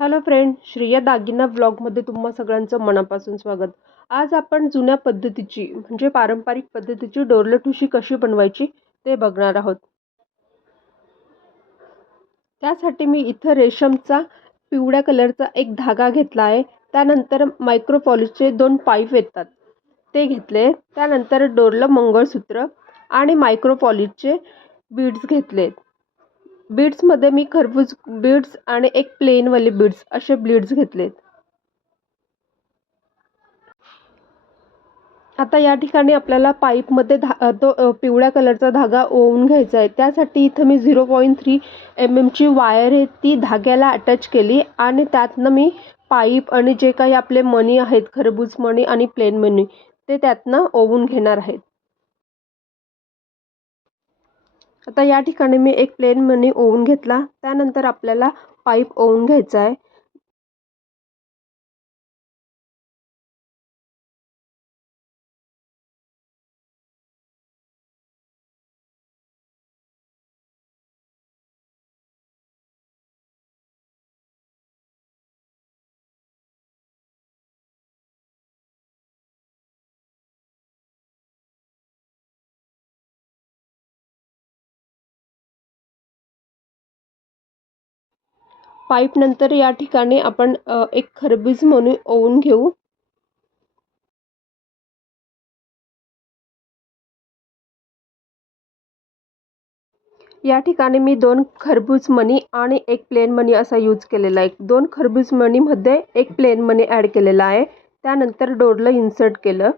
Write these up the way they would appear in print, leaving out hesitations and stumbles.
Hello friend, Shreya दागिना ब्लॉगमध्ये तुम्हा सगळ्यांचं मनापासून स्वागत. आज आपण जुन्या पद्धतीची म्हणजे पारंपरिक पद्धतीची डोरलं ठुशी कशी बनवायची ते बघणार आहोत. त्यासाठी मी इथं रेशमचा पिवळ्या कलरचा एक धागा घेतला आहे. त्यानंतर मायक्रोपॉलिशचे 2 पाईप येतात ते घेतले. त्यानंतर डोरलं मंगळसूत्र आणि मायक्रोपॉलिशचे बीड्स घेतले. बीड्समध्ये मी खरबूज बीड्स आणि एक प्लेनवाले बीड्स असे बीड्स घेतलेत. आता या ठिकाणी आपल्याला पाईपमध्ये पिवळ्या कलरचा धागा ओवून घ्यायचा आहे. त्यासाठी इथं मी 0.3 mm ची वायर आहे ती धाग्याला अटॅच केली आणि त्यातनं मी पाईप आणि जे काही आपले मणी आहेत, खरबूज मणी आणि प्लेन मणी, ते त्यातनं ओवून घेणार आहेत. आता या ठिकाणी मी एक प्लेन मणी ओवून घेतला. त्यानंतर आपल्याला पाईप ओवून घ्यायचा आहे. पाईप नंतर या ठिकाणी आपण एक खरबूज मणी ओवून घेऊ. या ठिकाणी मी 2 खरबूज मणी आणि एक प्लेन मणी असा यूज केलेला आहे. 2 खरबूज मणीमध्ये एक प्लेन मणी ॲड केलेला आहे. त्यानंतर डोरलं इन्सर्ट केलं.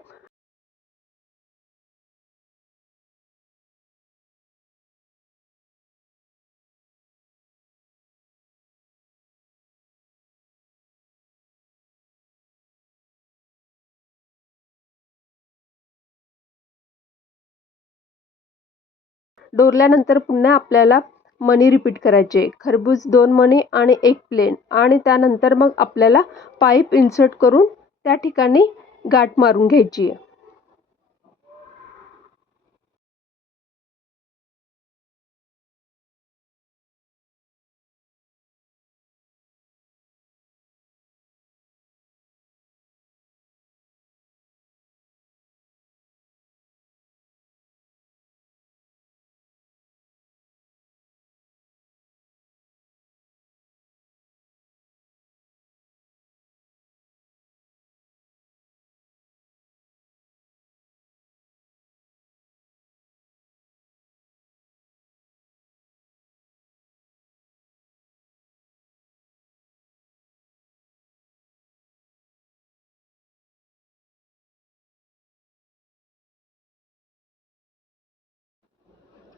डोरल्यानंतर पुन्हा आपल्याला मणी रिपीट करायचे. खरबूज 2 मणी आणि एक प्लेन आणि त्यानंतर मग आपल्याला पाईप इन्सर्ट करून त्या ठिकाणी गाठ मारून घ्यायची आहे.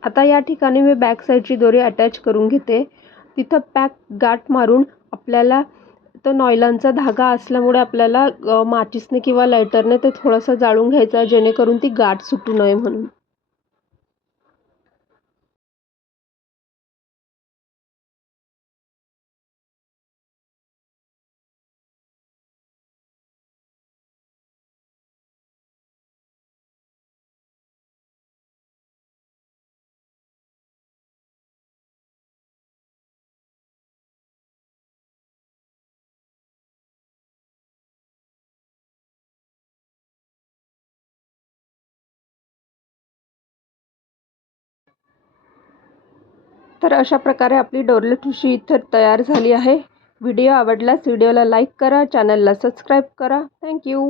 आता या ठिकाणी मी बॅक साईडची दोरी अटॅच करून घेते. तिथं पॅक गाठ मारून आपल्याला तो नॉयलॉनचा धागा असल्यामुळे आपल्याला माचीसने किंवा लायटरने ते थोडंसं जाळून घ्यायचं, जेणेकरून ती गाठ सुटू नये म्हणून. तर अशा प्रकारे आपली डोरलं ठुशी इथं तयार झाली आहे. व्हिडिओ आवडल्यास व्हिडिओला लाईक करा, चॅनलला सबस्क्राईब करा. थँक्यू.